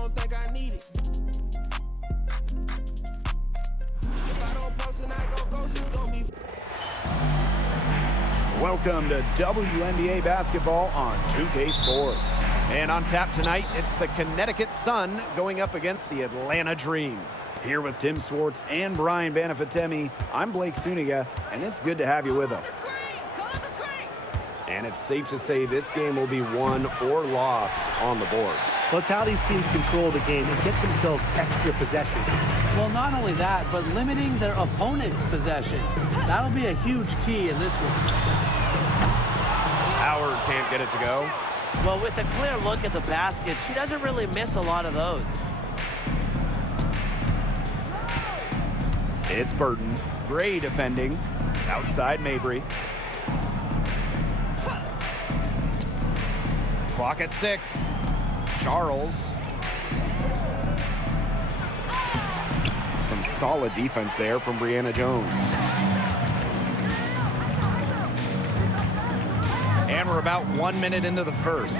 don't think I need it. If I don't post and I go ghost, it's gonna be. Welcome to WNBA basketball on 2K Sports. And on tap tonight, it's the Connecticut Sun going up against the Atlanta Dream. Here with Tim Swartz and Brian Banafitemi, I'm Blake Suniga, and it's good to have you with us. And it's safe to say this game will be won or lost on the boards. Well, it's how these teams control the game and get themselves extra possessions. Well, not only that, but limiting their opponent's possessions. That'll be a huge key in this one. Howard can't get it to go. Well, with a clear look at the basket, she doesn't really miss a lot of those. It's Burton. Gray defending. Outside Mabry. Clock at 6. Charles. Some solid defense there from Brianna Jones. And we're about 1 minute into the first.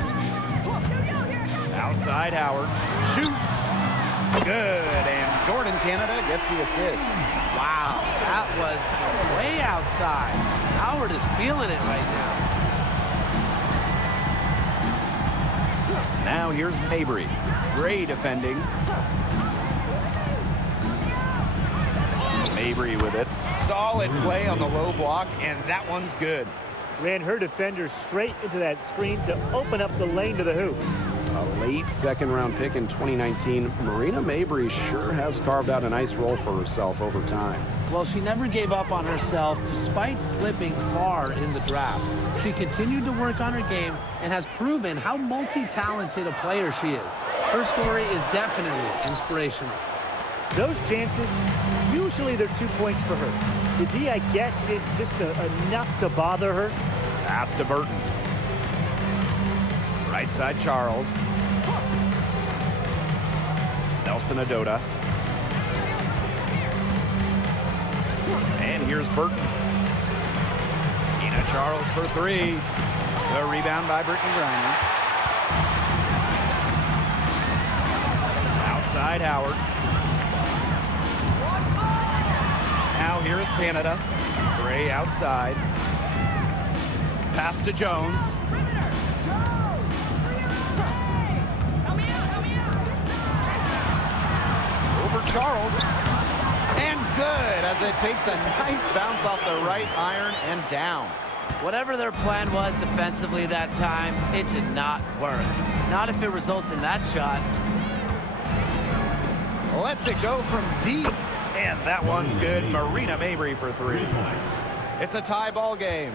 Outside Howard. Shoots. Good. And Jordan Canada gets the assist. Wow, that was from way outside. Howard is feeling it right now. Now here's Mabry. Gray defending. Mabry with it. Solid play on the low block, and that one's good. Ran her defender straight into that screen to open up the lane to the hoop. A late second-round pick in 2019, Marina Mabry sure has carved out a nice role for herself over time. Well, she never gave up on herself despite slipping far in the draft. She continued to work on her game and has proven how multi-talented a player she is. Her story is definitely inspirational. Those chances, usually they're 2 points for her. The D, I guess, did just enough to bother her. Pass to Burton. Right side Charles. Nelson Adota. And here's Burton. Ina Charles for 3. The rebound by Brittany Griner. Outside Howard. Now here is Canada. Gray outside. Pass to Jones. Over Charles. And good as it takes a nice bounce off the right iron and down. Whatever their plan was defensively that time, it did not work. Not if it results in that shot. Lets it go from deep. And that one's good. Marina Mabry for 3. It's a tie ball game.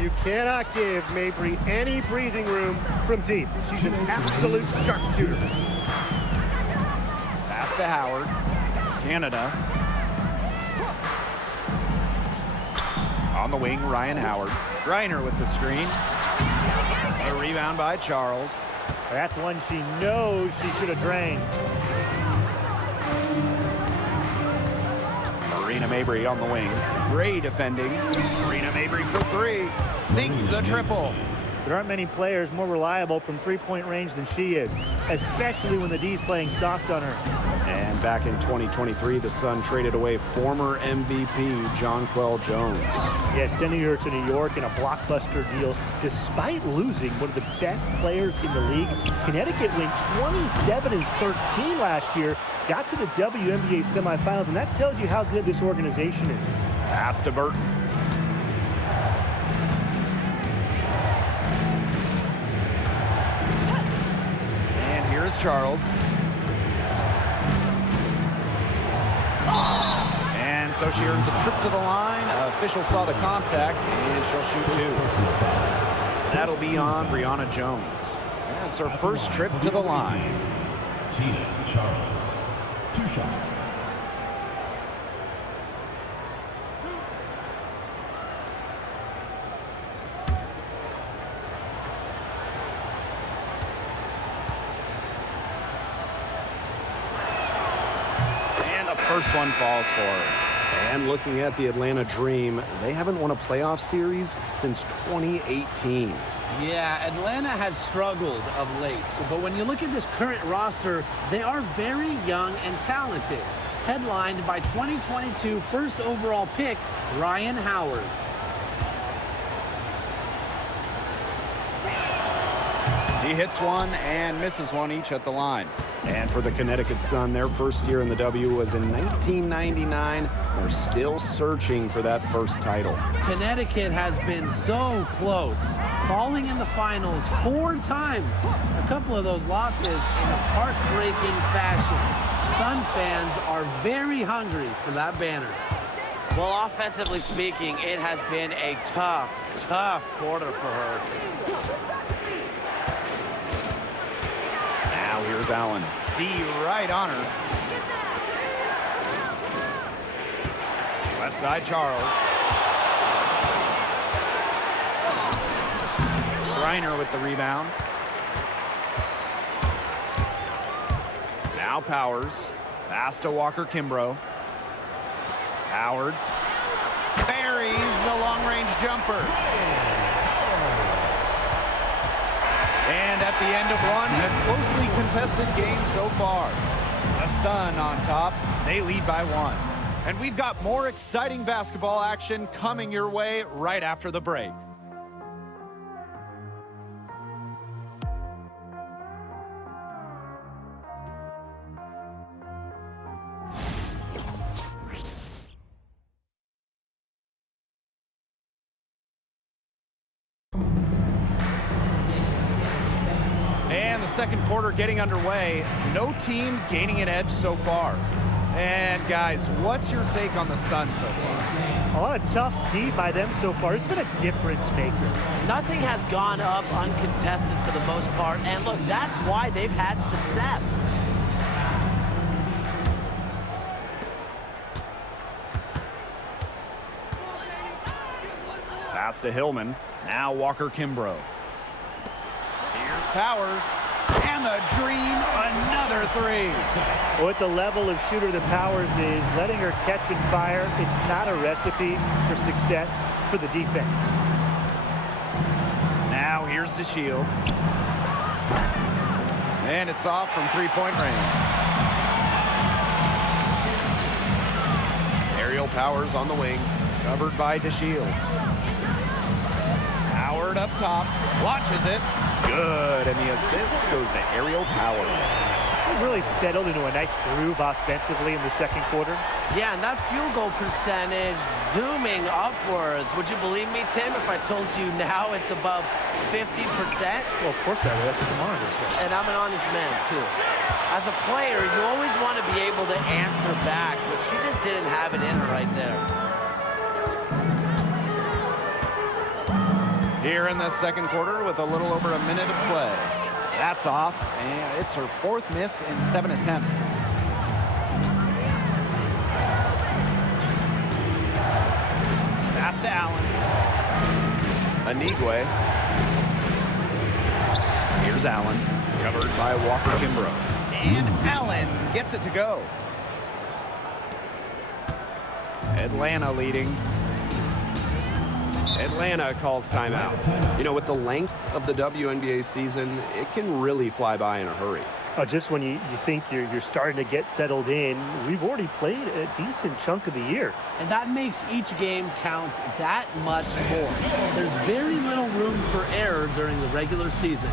You cannot give Mabry any breathing room from deep. She's an absolute sharpshooter. Pass to Howard. Canada. On the wing, Ryan Howard. Griner with the screen. A rebound by Charles. That's one she knows she should have drained. Marina Mabry on the wing. Gray defending. Marina Mabry for 3. Sinks the triple. There aren't many players more reliable from three-point range than she is, especially when the D's playing soft on her. And back in 2023, the Sun traded away former MVP Jonquel Jones. Yeah, sending her to New York in a blockbuster deal. Despite losing one of the best players in the league, Connecticut went 27-13 last year, got to the WNBA semifinals, and that tells you how good this organization is. Pass to Burton. And here's Charles. And so she earns a trip to the line. Official saw the contact, and she'll shoot 2. That'll be on Brianna Jones. That's her first trip to the line. Tina Charles. 2 shots. And the first one falls for her. And looking at the Atlanta Dream, they haven't won a playoff series since 2018. Yeah, Atlanta has struggled of late, but when you look at this current roster, they are very young and talented. Headlined by 2022 first overall pick, Ryan Howard. He hits one and misses one each at the line. And for the Connecticut Sun, their first year in the W was in 1999. They're still searching for that first title. Connecticut has been so close, falling in the finals 4 times. A couple of those losses in heartbreaking fashion. Sun fans are very hungry for that banner. Well, offensively speaking, it has been a tough quarter for her. Now here's Allen. D right on her. Left side, Charles. Reiner with the rebound. Now Powers. Pass to Walker-Kimbrough. Howard. Buries the long-range jumper. And at the end of one, a closely contested game so far. The Sun on top. They lead by 1. And we've got more exciting basketball action coming your way right after the break. And the second quarter getting underway. No team gaining an edge so far. And guys, what's your take on the Sun so far? A lot of tough D by them so far. It's been a difference maker. Nothing has gone up uncontested for the most part, and look, that's why they've had success. Pass to Hillman. Now Walker-Kimbrough. Here's Powers. And the Dream, another 3. What the level of shooter that Powers is, letting her catch and fire, it's not a recipe for success for the defense. Now here's DeShields. And it's off from 3-point range. Aerial Powers on the wing. Covered by DeShields. Howard up top. Watches it. Good, and the assist goes to Aerial Powers. They really settled into a nice groove offensively in the second quarter. Yeah, and that field goal percentage zooming upwards. Would you believe me, Tim, if I told you now it's above 50%? Well, of course I would. That's what the monitor says. And I'm an honest man, too. As a player, you always want to be able to answer back, but she just didn't have it in her right there. Here in the second quarter with a little over a minute of play. That's off, and it's her 4th miss in 7 attempts. Pass to Allen. Anigwe. Here's Allen. Covered by Walker-Kimbrough. And Allen gets it to go. Atlanta leading. Atlanta calls timeout. You know, with the length of the WNBA season, it can really fly by in a hurry. Just when you think you're starting to get settled in, we've already played a decent chunk of the year. And that makes each game count that much more. There's very little room for error during the regular season.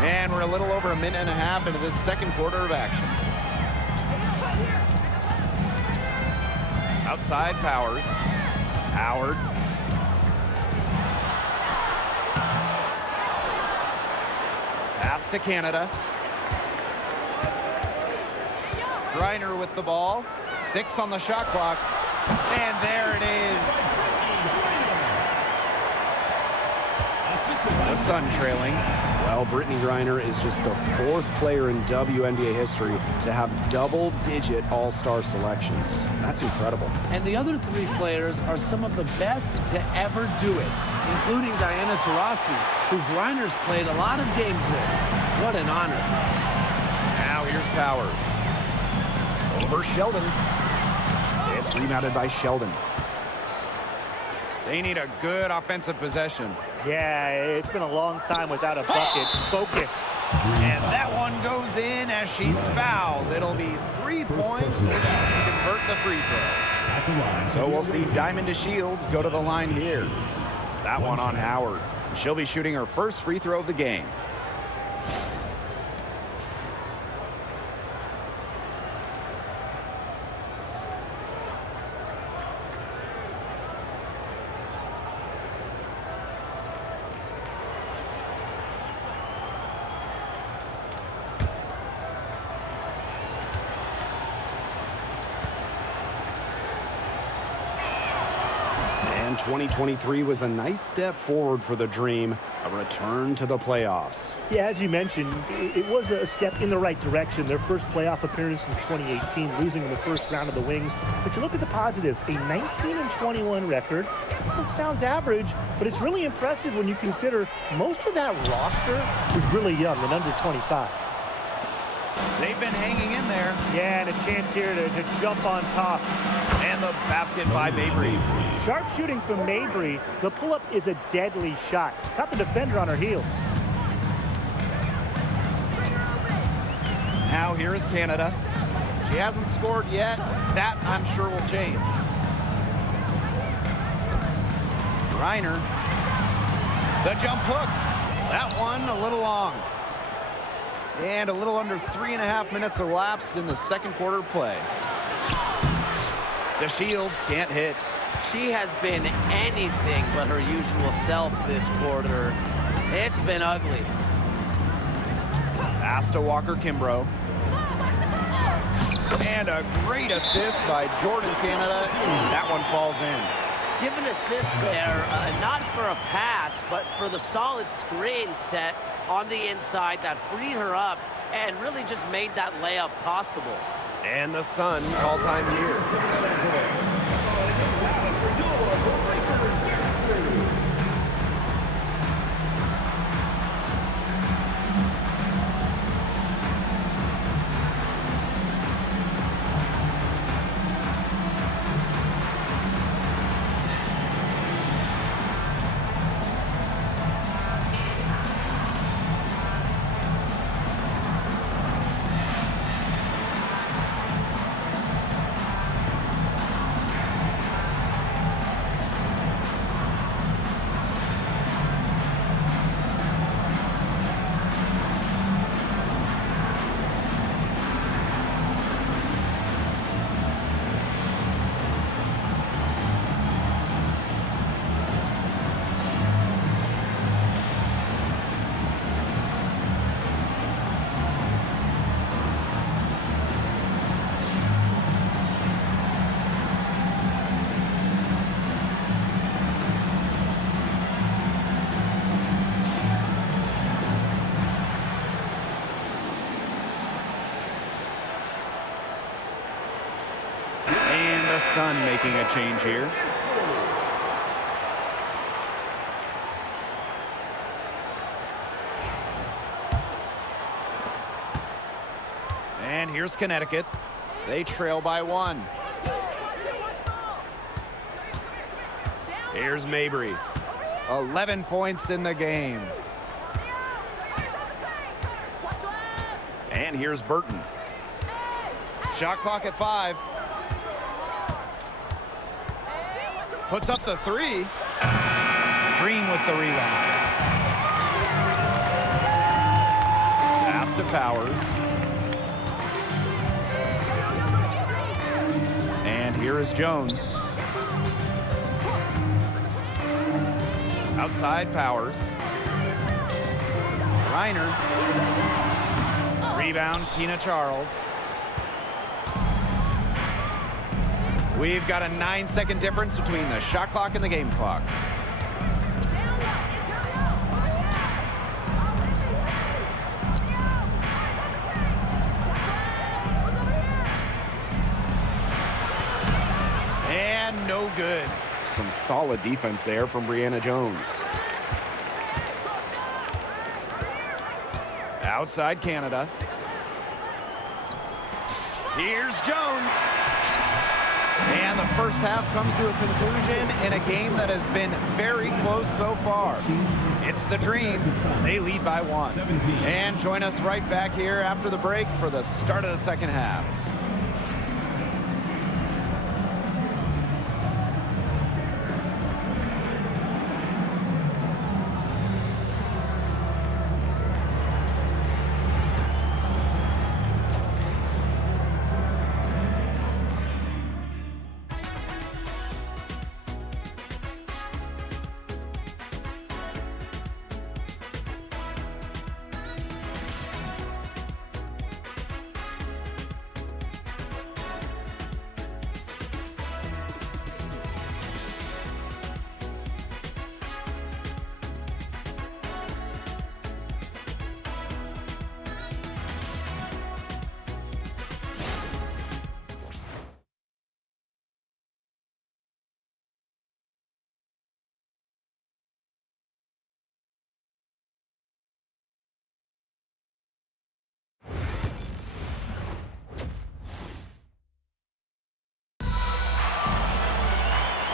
And we're a little over a minute and a half into this second quarter of action. Outside Powers. Howard. Pass to Canada. Griner with the ball. 6 on the shot clock. And there it is. The Sun trailing. Well, Brittany Griner is just the 4th player in WNBA history to have double-digit all-star selections. That's incredible. And the other 3 players are some of the best to ever do it, including Diana Taurasi, who Griner's played a lot of games with. What an honor. Now here's Powers. Over Sheldon. It's rebounded by Sheldon. They need a good offensive possession. Yeah, it's been a long time without a bucket. Focus. And that one goes in as she's fouled. It'll be 3 points if she can convert the free throw. So we'll see Diamond DeShields go to the line here. That one on Howard. She'll be shooting her first free throw of the game. And 2023 was a nice step forward for the Dream, a return to the playoffs. Yeah, as you mentioned, it was a step in the right direction. Their first playoff appearance in 2018, losing in the first round of the Wings. But you look at the positives, a 19-21 record. It sounds average, but it's really impressive when you consider most of that roster was really young and under 25. They've been hanging in there. Yeah, and a chance here to jump on top. And the basket by Mabry. Sharp shooting from Mabry. The pull-up is a deadly shot. Got the defender on her heels. Now here is Canada. She hasn't scored yet. That, I'm sure, will change. Griner. The jump hook. That one a little long. And a little under 3.5 minutes elapsed in the second quarter play. DeShields can't hit. She has been anything but her usual self this quarter. It's been ugly. Pass to Walker Kimbrough. And a great assist by Jordan Canada. That one falls in. Give an assist there, not for a pass, but for the solid screen set on the inside that freed her up and really just made that layup possible. And the Sun call time here. Sun making a change here. And here's Connecticut. They trail by 1. Here's Mabry. 11 points in the game. And here's Burton. Shot clock at 5. Puts up the 3. Green with the rebound. Powers. And here is Jones. Outside Powers. Reiner. Rebound, Tina Charles. We've got a 9-second difference between the shot clock and the game clock. And no good. Some solid defense there from Brianna Jones. Outside Canada. Here's Jones. And the first half comes to a conclusion in a game that has been very close so far. It's the Dream. They lead by 1. And join us right back here after the break for the start of the second half.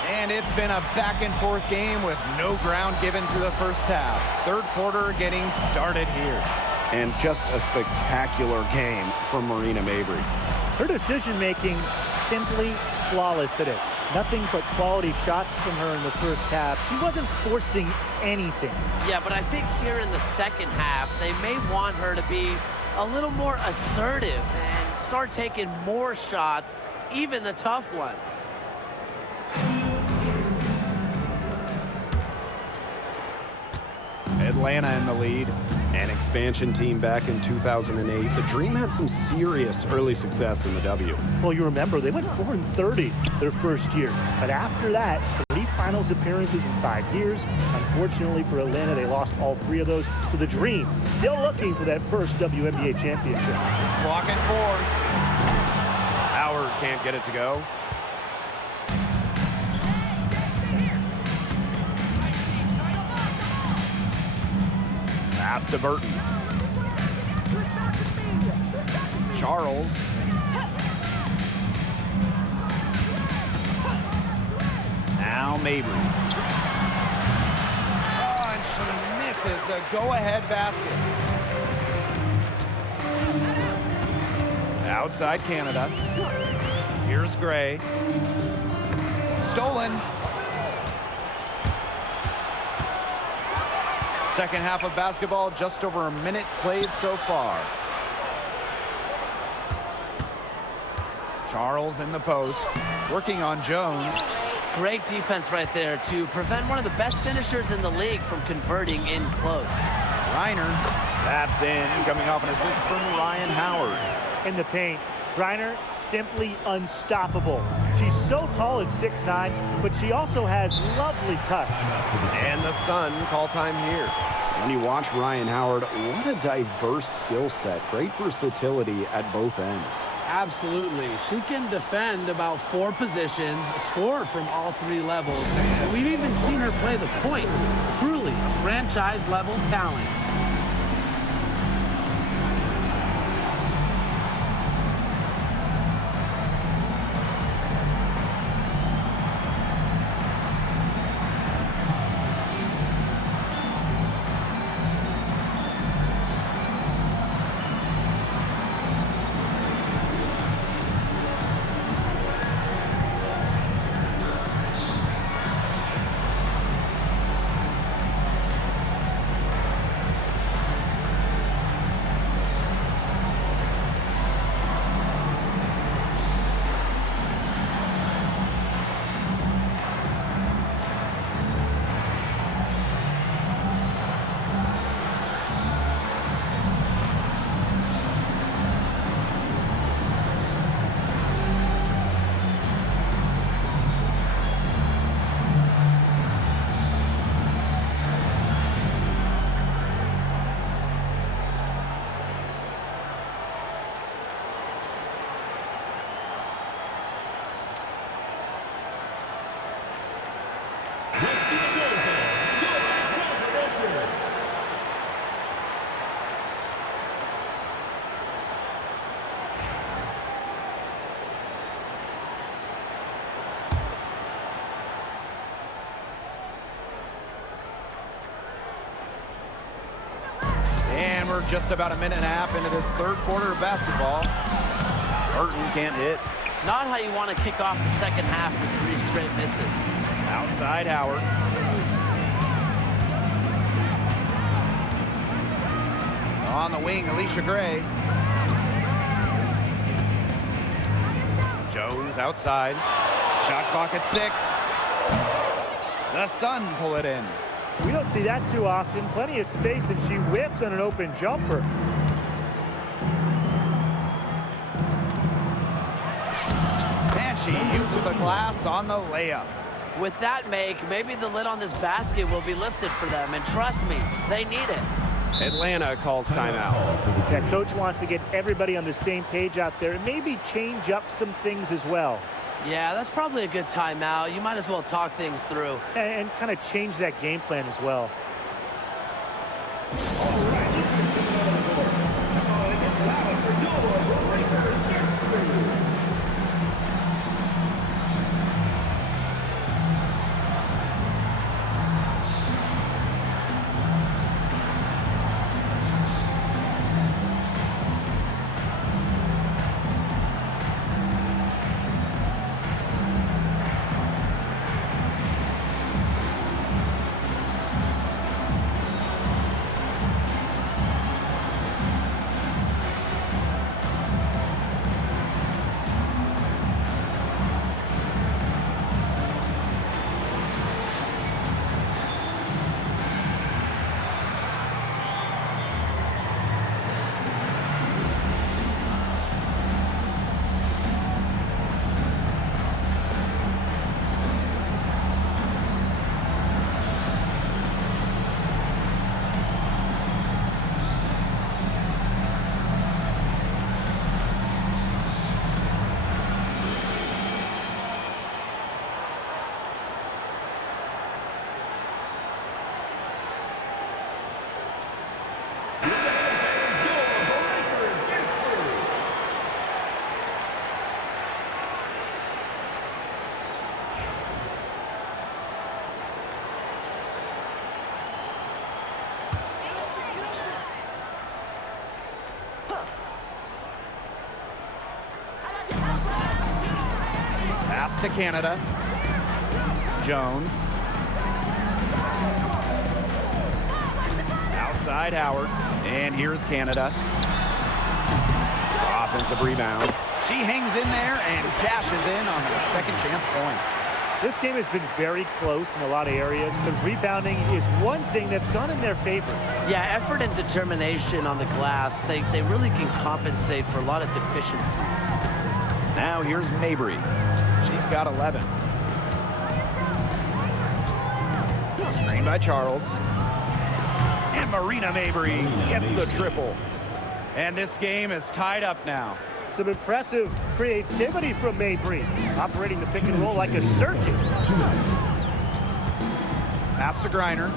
And it's been a back-and-forth game with no ground given through the first half. Third quarter getting started here. And just a spectacular game from Marina Mabry. Her decision-making simply flawless today. Nothing but quality shots from her in the first half. She wasn't forcing anything. Yeah, but I think here in the second half, they may want her to be a little more assertive and start taking more shots, even the tough ones. Atlanta in the lead. An expansion team back in 2008. The Dream had some serious early success in the W. Well, you remember, they went 4-30 their first year. But after that, 3 finals appearances in 5 years. Unfortunately for Atlanta, they lost all 3 of those. So the Dream still looking for that first WNBA championship. Clock and 4. Howard can't get it to go. Pass to Burton. Charles. Now Mabry. Oh, and she misses the go-ahead basket. Outside Canada. Here's Gray. Stolen. Second half of basketball, just over a minute played so far. Charles in the post, working on Jones. Great defense right there to prevent one of the best finishers in the league from converting in close. Reiner, that's in, coming off an assist from Ryan Howard. In the paint, Reiner simply unstoppable. She's so tall at 6'9", but she also has lovely touch. And the Sun call time here. When you watch Ryan Howard, what a diverse skill set. Great versatility at both ends. Absolutely. She can defend about 4 positions, score from all 3 levels, and we've even seen her play the point. Truly a franchise-level talent. we're just about a minute and a half into this third quarter of basketball. Burton can't hit. Not how you want to kick off the second half with 3 straight misses. Outside Howard. On the wing, Alicia Gray. Jones outside. Shot clock at 6. The Sun pull it in. We don't see that too often. Plenty of space, and she whiffs on an open jumper. And she uses the glass on the layup. With that make, maybe the lid on this basket will be lifted for them. And trust me, they need it. Atlanta calls timeout. That coach wants to get everybody on the same page out there and maybe change up some things as well. Yeah, that's probably a good timeout. You might as well talk things through. And kind of change that game plan as well. Pass to Canada. Jones. Outside Howard. And here's Canada. Offensive rebound. She hangs in there and cashes in on the second chance points. This game has been very close in a lot of areas, but rebounding is one thing that's gone in their favor. Yeah, effort and determination on the glass, they really can compensate for a lot of deficiencies. Now here's Mabry. She's got 11. Screen by Charles. And Marina Mabry gets the triple. And this game is tied up now. Some impressive creativity from Mabry, operating the pick and roll like a surgeon. Pass to Griner.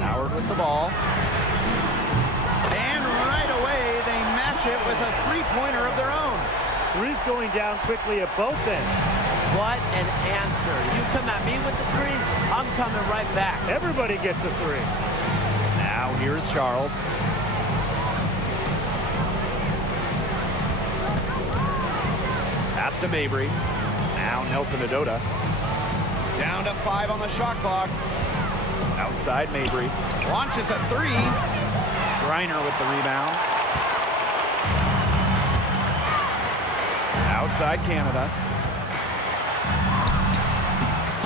Howard with the ball. And right away, they match it with a three-pointer of their own. Three's going down quickly at both ends. What an answer. You come at me with the three, I'm coming right back. Everybody gets a three. Now here's Charles. Pass to Mabry. Now Nelson Adota. Down to 5 on the shot clock. Outside Mabry. Launches a three. Griner with the rebound. Outside Canada.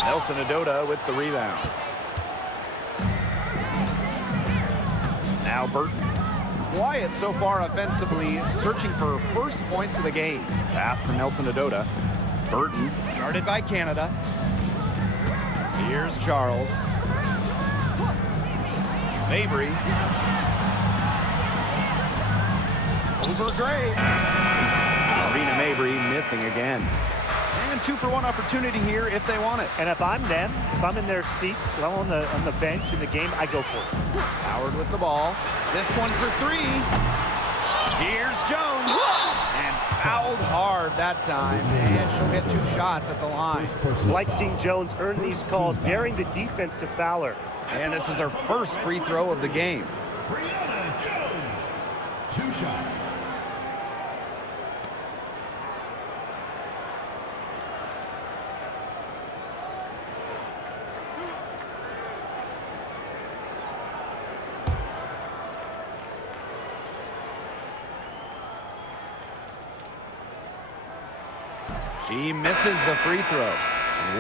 Nelson Adota with the rebound. Now Burton. Quiet so far offensively, searching for first points of the game. Pass to Nelson Adota. Burton, guarded by Canada. Here's Charles. Mabry. Over Gray. Marina Mabry missing again. And 2-for-1 opportunity here if they want it. And if I'm them, if I'm in their seats, well, on the bench in the game, I go for it. Howard with the ball. This one for three. Here's Jones. And Fouled hard that time, and she'll get 2 shots at the line. Like seeing Jones earn these calls, daring the defense to foul her. And this is her first free throw of the game. Brianna Jones. 2 shots. She misses the free throw.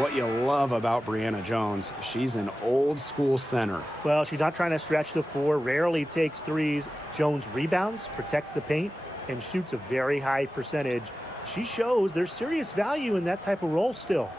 What you love about Brianna Jones, she's an old school center. Well, she's not trying to stretch the floor, rarely takes threes. Jones rebounds, protects the paint, and shoots a very high percentage. She shows there's serious value in that type of role still.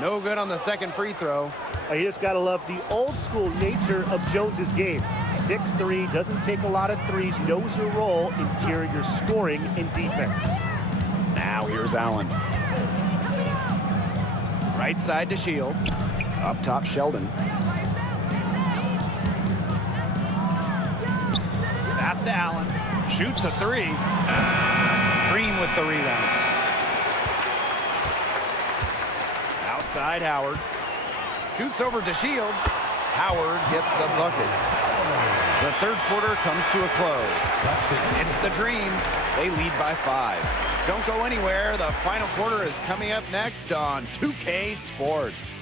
No good on the second free throw. You just got to love the old school nature of Jones's game. 6'3", doesn't take a lot of threes, knows her role, interior scoring and defense. Now here's Allen. Right side to Shields. Up top, Sheldon. Pass to Allen. Shoots a 3. Green with the rebound. Outside Howard. Shoots over to Shields. Howard gets the bucket. The third quarter comes to a close. It's the Dream. They lead by 5. Don't go anywhere. The final quarter is coming up next on 2K Sports.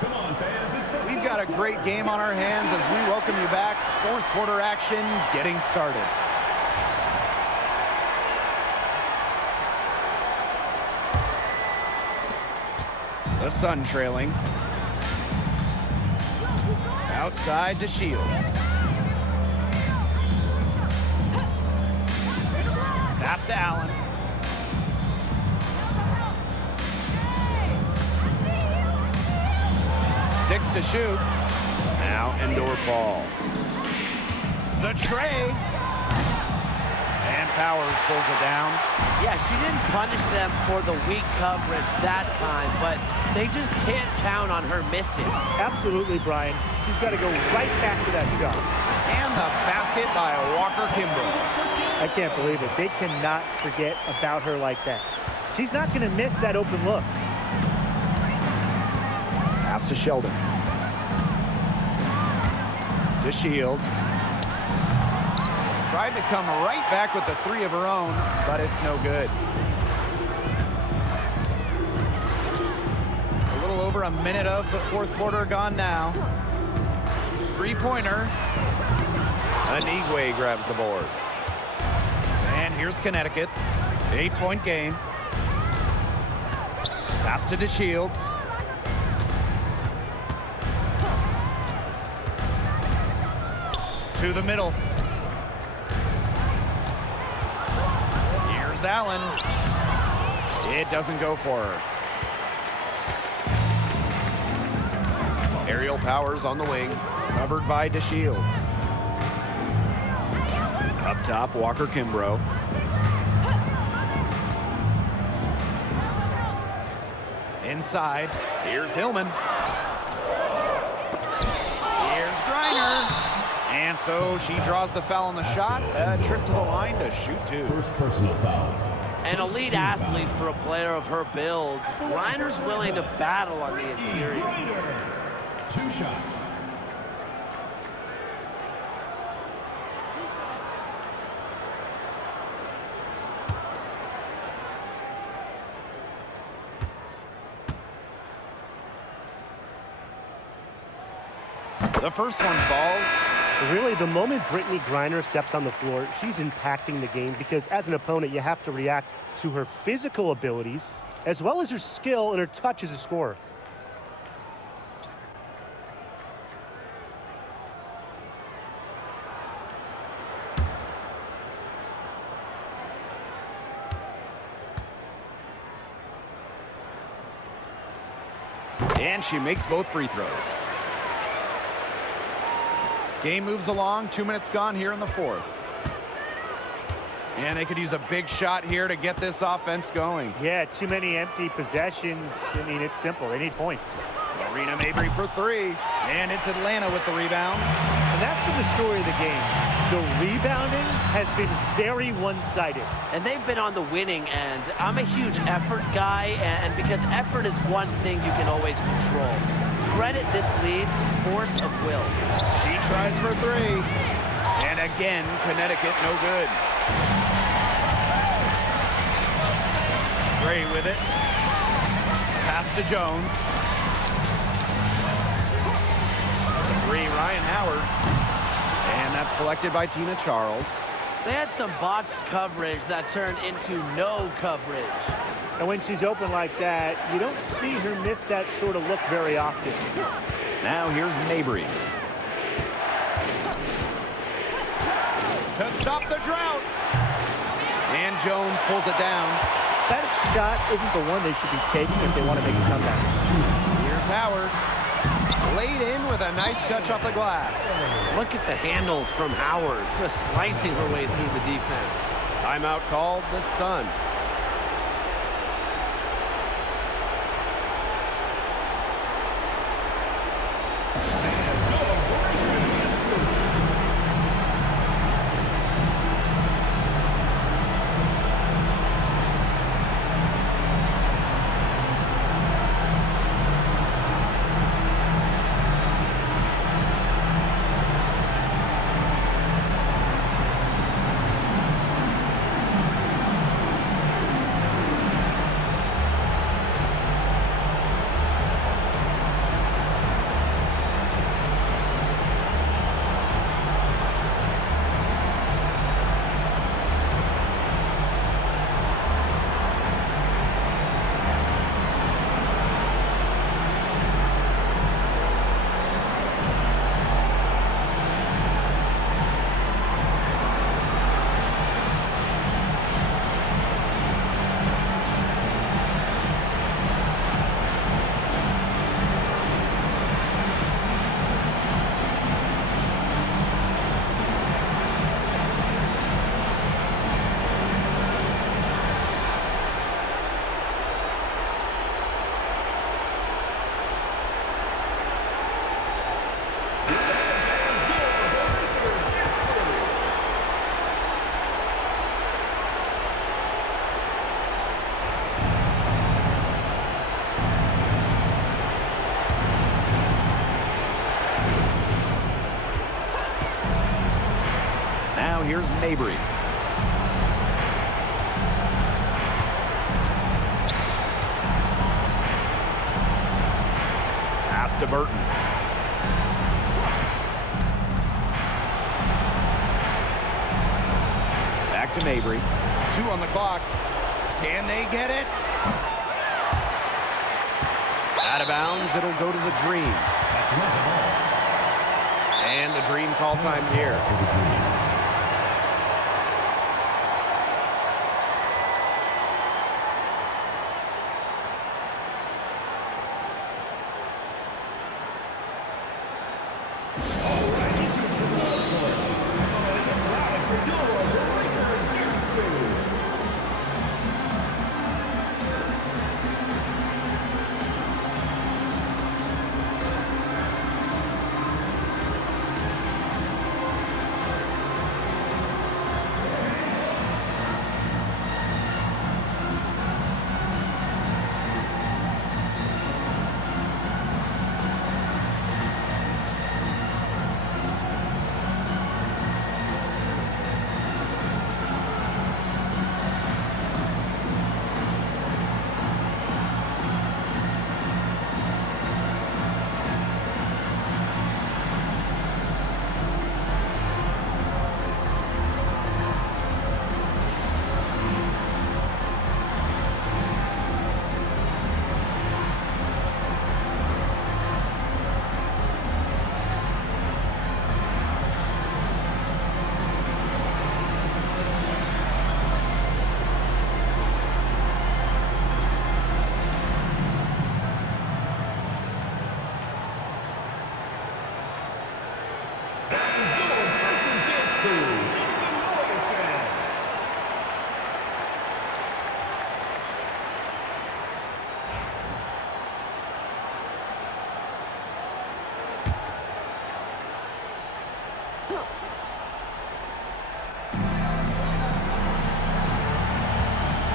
Come on, fans. It's the We've got a great game on our hands as we welcome you back. Fourth quarter action getting started. The Sun trailing. Outside to Shields. Pass to Allen. Six to shoot. Now indoor ball. The tray. And Powers pulls it down. Yeah, she didn't punish them for the weak coverage that time, but they just can't count on her missing. Absolutely, Brian. She's got to go right back to that shot. And the basket by Walker Kimbrough. I can't believe it. They cannot forget about her like that. She's not going to miss that open look. Pass to Sheldon. To Shields. Tried to come right back with the 3 of her own, but it's no good. A little over a minute of the fourth quarter gone now. 3-pointer. Anigwe grabs the board. And here's Connecticut. 8-point game. Pass to DeShields. To the middle. Here's Allen. It doesn't go for her. Aerial Powers on the wing, covered by DeShields. Up top, Walker Kimbrough. Inside, here's Hillman. Here's Griner. And so she draws the foul on the shot. A trip to the line to shoot 2. first personal foul. An elite athlete for a player of her build. Reiner's willing to battle on the interior. Griner. 2 shots. The first one falls. Really, the moment Brittany Griner steps on the floor, she's impacting the game because as an opponent, you have to react to her physical abilities as well as her skill and her touch as a scorer. And she makes both free throws. Game moves along. 2 minutes gone here in the fourth. And they could use a big shot here to get this offense going. Yeah, too many empty possessions. I mean, it's simple. They need points. Marina Mabry for three. And it's Atlanta with the rebound. And that's been the story of the game. The rebounding has been very one-sided. And they've been on the winning end. I'm a huge effort guy, and because effort is one thing you can always control. Credit this lead to force of will. She tries for three. And again, Connecticut no good. Gray with it. Pass to Jones. Three, Ryan Howard. And that's collected by Tina Charles. They had some botched coverage that turned into no coverage. And when she's open like that, you don't see her miss that sort of look very often. Now here's Mabry. To stop the drought. And Jones pulls it down. That shot isn't the one they should be taking if they want to make a comeback. Here's Howard. Laid in with a nice touch off the glass. Look at the handles from Howard, just slicing her way through the defense. Timeout called the Sun. Now here's Mabry. Pass to Burton. Back to Mabry. 2 on the clock. Can they get it? Out of bounds, it'll go to the Dream. And the Dream call time here.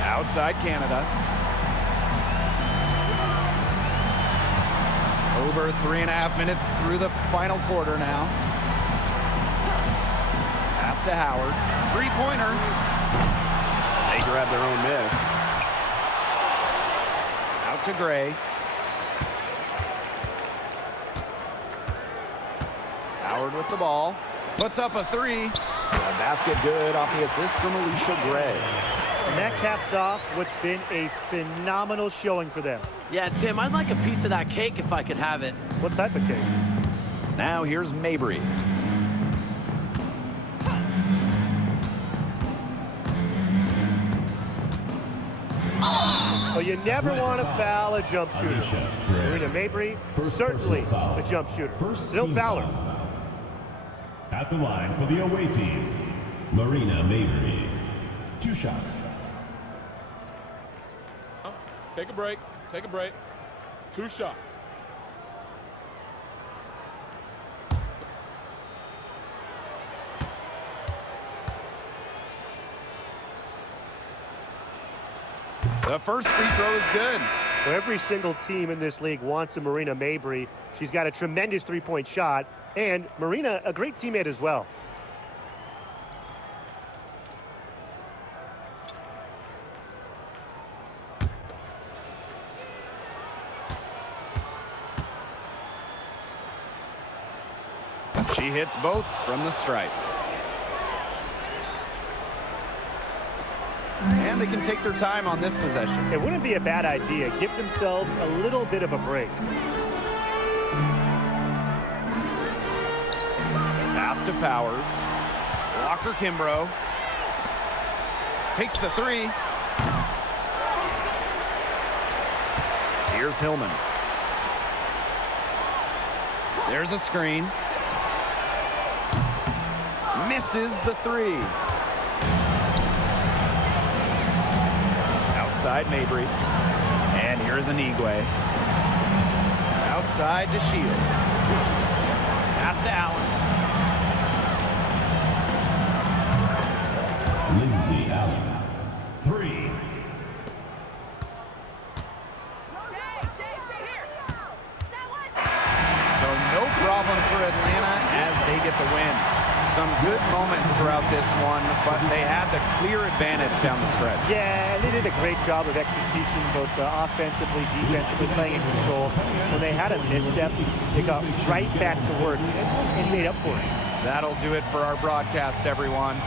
Outside Canada. Over 3.5 minutes through the final quarter now. Pass to Howard. Three-pointer. They grab their own miss. Out to Gray. Howard with the ball. Puts up a three. A basket good off the assist from Alicia Gray. And that caps off what's been a phenomenal showing for them. Yeah, Tim, I'd like a piece of that cake if I could have it. What type of cake? Now here's Mabry. Oh, you never want to foul a jump shooter. Alicia Gray. Marina Mabry, First certainly personal foul. a jump shooter. First Still team foul her. foul. At the line for the away team, Marina Mabry. 2 shots. Take a break. Take a break. 2 shots. The first free throw is good. Well, every single team in this league wants a Marina Mabry. She's got a tremendous three-point shot, and Marina, a great teammate as well. She hits both from the stripe. And they can take their time on this possession. It wouldn't be a bad idea. Give themselves a little bit of a break. Pass to Powers. Walker Kimbrough. Takes the three. Here's Hillman. There's a screen. Misses the three. Outside Mabry. And here's Anigwe. Outside to Shields. Pass to Allen. Lindsay Allen. 3. So no problem for Atlanta as they get the win. Some good moments throughout this one, but they had the clear advantage down the stretch. Yeah, they did a great job of execution, both offensively, defensively, playing in control. When they had a misstep, they got right back to work and made up for it. That'll do it for our broadcast, everyone.